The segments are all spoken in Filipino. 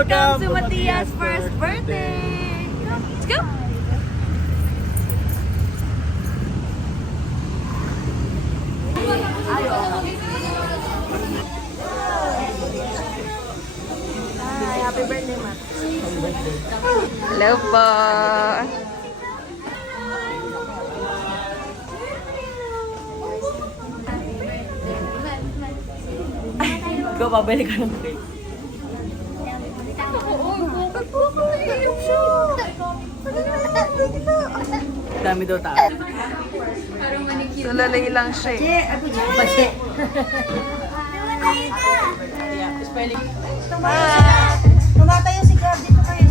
Welcome to Matias' first birthday! Let's go! Hi, happy birthday, Mat. Hello po! Go, pabalik ka ng cake. Dami daw tao. Sulalay lang siya eh. Pasi. Tumatayo si Crab dito kayo.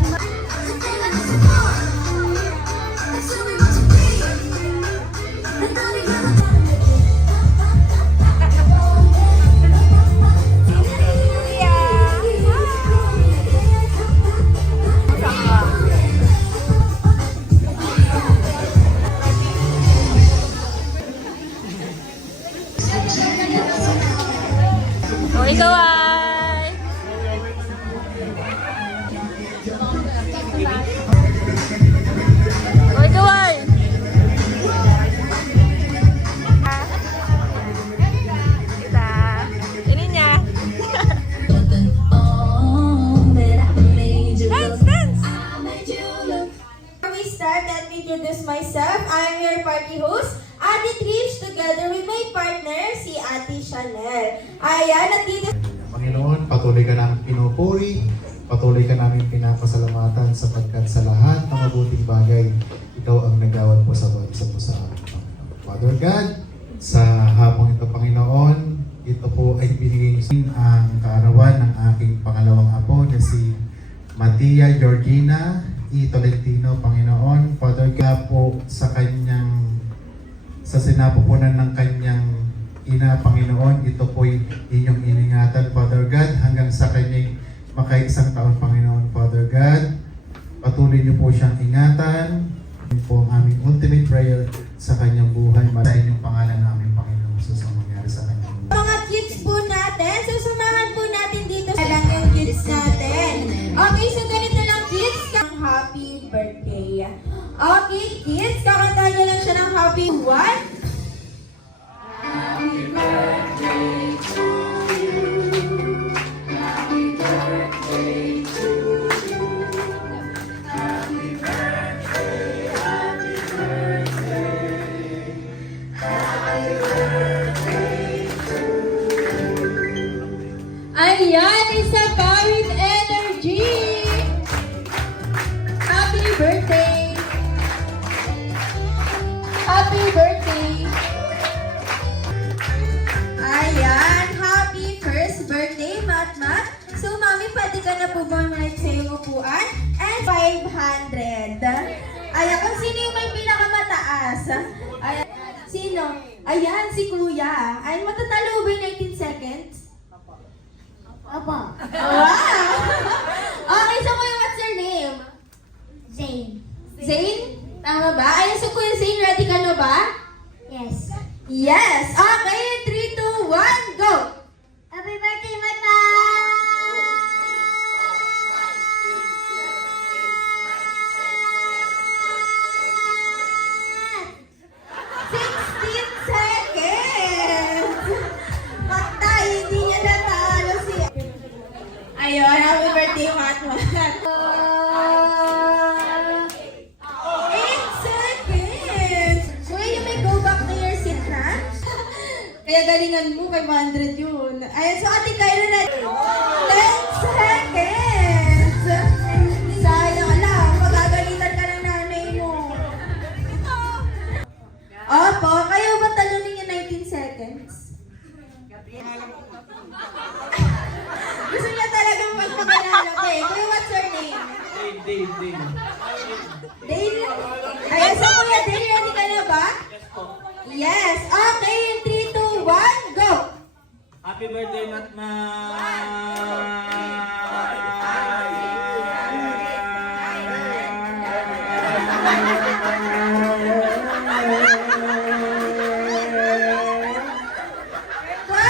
O, ikaw ay! O, ikaw ay! Kita. Ini niya. Dance, dance! Before we start, let me introduce myself. I'm your party host, Ate Trish, together with my partner, si Ate Chanel. Ayan, nandito. Panginoon, patuloy ka namin pinupuri, patuloy ka namin pinapasalamatan sapagkat sa lahat ng mabuting bagay, ikaw ang nagawan po sa bawat isa po sa amin, Panginoon. Father God, sa hapong ito, Panginoon, ito po ay binigay ang kaarawan ng aking pangalawang apo na si Matia Georgina E. Tolentino, Panginoon. Father God po sa sinapupunan ng kanyang ina, Panginoon, ito po'y inyong iningatan, Father God, hanggang sa kanyang makaisang taon, Panginoon, Father God. Patuloy niyo po siyang ingatan. Yun po ang aming ultimate prayer sa kanyang buhay. Sa inyong pangalan namin, Panginoon, sa mangyari sa kanyang buhay. Mga kids po natin, susumahan po natin dito sa lang yung kids natin. Okay, so ganito lang kids, happy birthday. Okay, kids, kakantahan niyo lang siya ng happy one. Happy birthday to you. Happy birthday to you. Happy birthday, happy birthday. Happy birthday to you. Ayan, isa pa with energy. Happy birthday. Happy birthday. Ayan, happy first birthday, Mat. So, Mami, pwede ka na po bumalik sa iyong upuan? And 500. Ayan, kung sino yung may pinakamataas? Ayan, sino? Ayan, si Kuya. Ay, matatalo ba yung 19 seconds? Apa. Wow! Okay, so Kuya, what's your name? Zane. Zane? Tama ba? Ayan, so Kuya Zane, ready ka na ba? Yes. Yes! Okay, 3, 2, 1, go! Happy birthday, Mata! Hindi niya natalo si... Ayun, happy birthday, Matmat! 8 seconds! Kuya, you may go back to your seat na. Kaya galingan mo, 500 yun. Ayun, so Ate Kyla na 10 seconds! Sayang lang, magagalitan ka ng nanay mo. Opo, kayo ba talunin yung 19 seconds? Gusto niya talagang magpakalala ko eh. Kuya, what's your name? Dave. Dale? Ayan, so Kuya Dale, ready ka na ba? Yes. Okay, in 3, 2, 1, go! Happy birthday, Matma!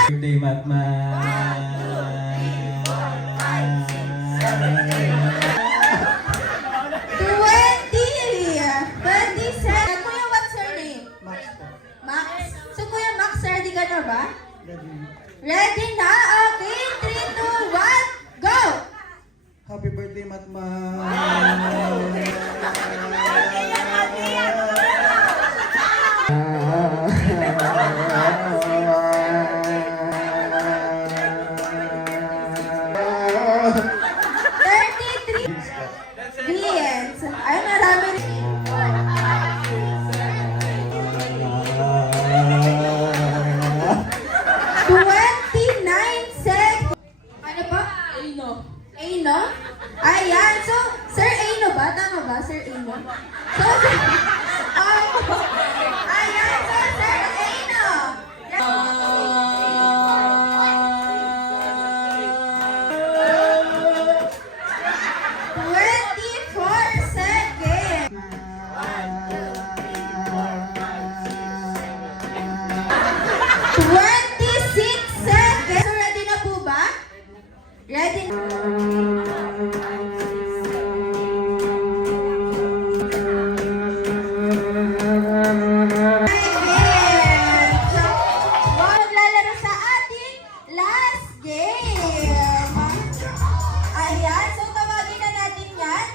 Birthday, Matma! birthday, Matmat! Billions. Ay, marami rin. 29 seconds. Ano pa? Aino. Aino? Ayan. So, Sir Aino ba? Tama ba, Sir Aino? So, ayan. So, Sir Aino. 24 seconds. 26 seconds. So, ready na po ba? Ready na. So, maglalaro sa ating last game. Ayan, so tawagin na natin yan.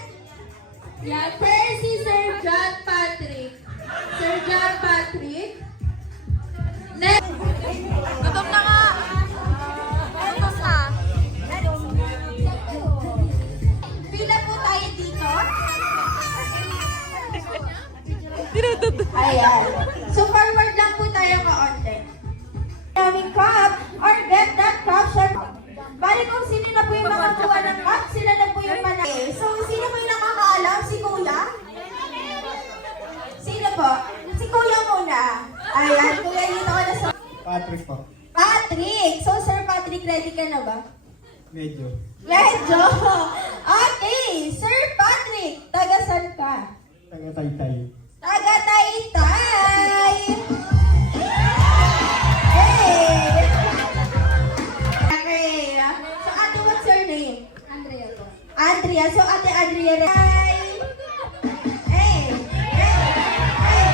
Yan, first si Sir John Patrick. Sir John Patrick. Next. Gutom na nga. Gutom na. Pila po tayo dito. Ayan. So forward lang po tayo kaonte. Naming cup or get that cup siya. Bali kung sino na po yung makakuha ng cup, sila na po yung panay. So sino po yung nakakaalam? Si Kuya? Sino po? Si Kuya muna. Ayan, Kuya dito ka na sa... Patrick po. Patrick! So Sir Patrick, ready ka na ba? Medyo. Medyo! Okay! Sir Patrick, taga saan ka? Taga-taytay. Taga Taytay! Hey! Okay. So ate, what's your name? Andrea po. Andrea. So ate Andrea. Hi! Hey! Hey! Hey!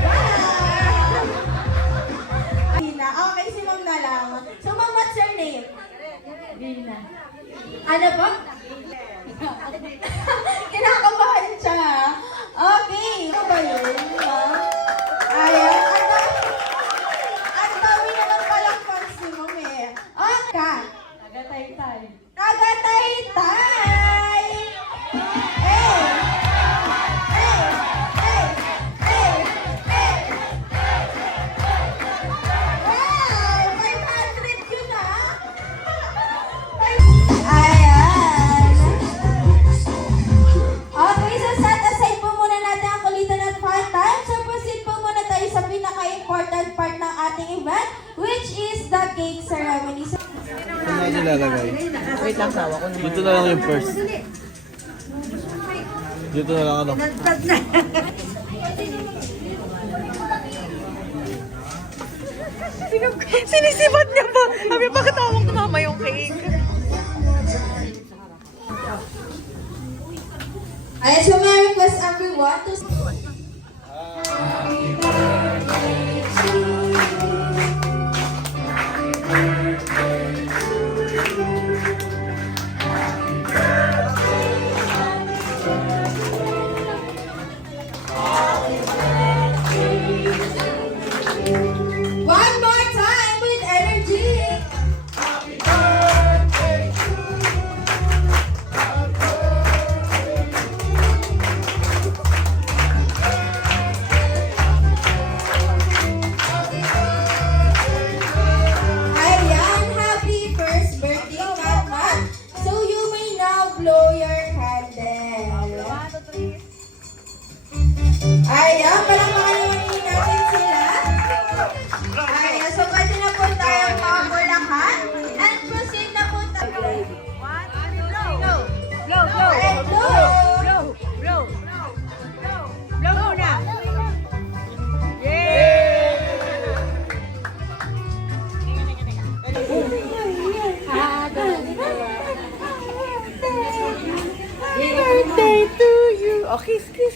Wow! Okay, si Ma'am na lang. So Ma'am, what's your name? Rina. Ano po? Kinakabahan siya. Okay. Ano ba yun? Ayan. Ang dami na lang palang fans ni Ma'am eh. Okay. Taga-Taytay. Taga-Taytay! Eh! Eh! Eh! Eh! Eh! Wow! 500 yun ah! Ayan! Okay, so set aside po muna natin ang kulitan at fun time. So proceed po muna tayo sa pinaka-important part ng ating event, which is the cake ceremony. So, Ano ito lalagay? Wait lang, sawa ko naman. Dito na lang yung first. Dito na lang ano. Sinisibat niya pa. Sabi, bakit tawag na mama yung cake? ayan, so may request everyone to... One more time with energy. Ayan, happy first birthday, Mama. So you may now blow your candle. Ayan, palakpakan naman din natin sila. Ayan, so pwede na po tayong makabulakan. And proceed na po tayo. Blow, blow. Ayan, blow. Blow, blow. Blow muna. Yay! Happy birthday to you. Oh, kiss, kiss.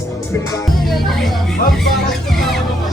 Ma'am, bakit ka